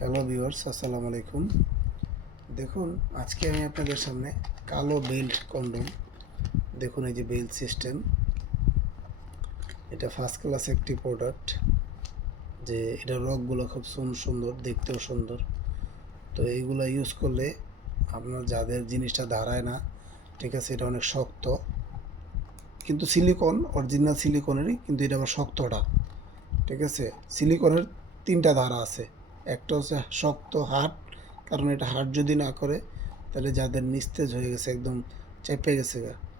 Hello viewers, আসসালামু আলাইকুম। দেখুন, আজকে আমি আপনাদের সামনে কালো বেল্ট কন্ডম, দেখুন এই যে বেল্ট সিস্টেম, এটা ফার্স্ট ক্লাস একটি প্রোডাক্ট। যে এটা রকগুলো খুব সুন্দর, দেখতেও সুন্দর। তো এইগুলো ইউজ করলে আপনার যাদের জিনিসটা দাঁড়ায় না, ঠিক আছে, এটা অনেক শক্ত, কিন্তু সিলিকন, অরিজিনাল সিলিকনেরই, কিন্তু এটা আবার শক্তটা, ঠিক আছে। সিলিকনের তিনটা ধারা আছে, একটা হচ্ছে শক্ত হার্ড, কারণ এটা হার্ড যদি না করে তাহলে যাদের নিস্তেজ হয়ে গেছে, একদম চেপে গেছে,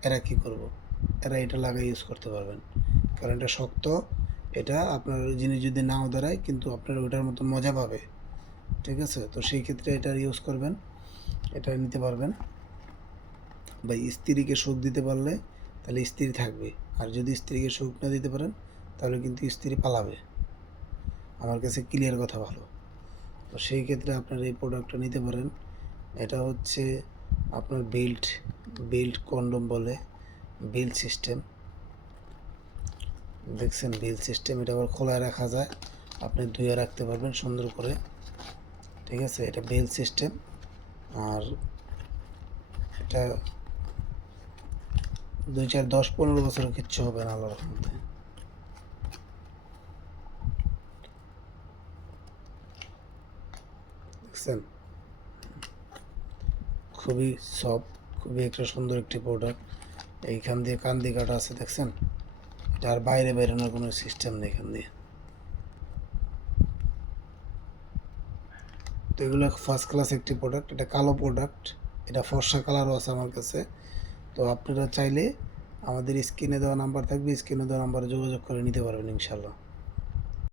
এরা কী করব, এরা এটা লাগাই ইউজ করতে পারবেন, কারণ এটা শক্ত। এটা আপনার জিনিস যদি নাও দাঁড়ায়, কিন্তু আপনার ওটার মতো মজা পাবে, ঠিক আছে। তো সেই ক্ষেত্রে এটা ইউজ করবেন, এটা নিতে পারবেন। বা স্ত্রীকে সুখ দিতে পারলে তাহলে স্ত্রী থাকবে, আর যদি স্ত্রীকে সুখ না দিতে পারেন তাহলে কিন্তু স্ত্রী পালাবে। আমার কাছে ক্লিয়ার কথা ভালো। তো সেই ক্ষেত্রে আপনার এই প্রোডাক্টটা নিতে পারেন। এটা হচ্ছে আপনার বেল্ট কন্ডম বলে, বেল্ট সিস্টেম। দেখছেন বেল্ট সিস্টেম, এটা আবার খোলা রাখা যায়, আপনি ধুয়ে রাখতে পারবেন সুন্দর করে, ঠিক আছে। এটা বেল্ট সিস্টেম, আর এটা 2, 4, 10, 15 বছর কিচ্ছু হবে না আল্লাহর রহমতে। দেখছেন, খুবই সফট, খুবই একটা সুন্দর একটি প্রোডাক্ট। এইখান দিয়ে কান দিয়ে কাটা আছে, দেখছেন। এটা আর বাইরে বেরোনোর কোনো সিস্টেম নেই এখান দিয়ে। তো এগুলো ফার্স্ট ক্লাস একটি প্রোডাক্ট। এটা কালো প্রোডাক্ট, এটা ফর্সা কালারও আছে আমার কাছে। তো আপনারা চাইলে আমাদের স্ক্রিনে দেওয়া নাম্বার থাকবে, স্ক্রিনে দেওয়া নাম্বারে যোগাযোগ করে নিতে পারবেন ইনশাল্লাহ।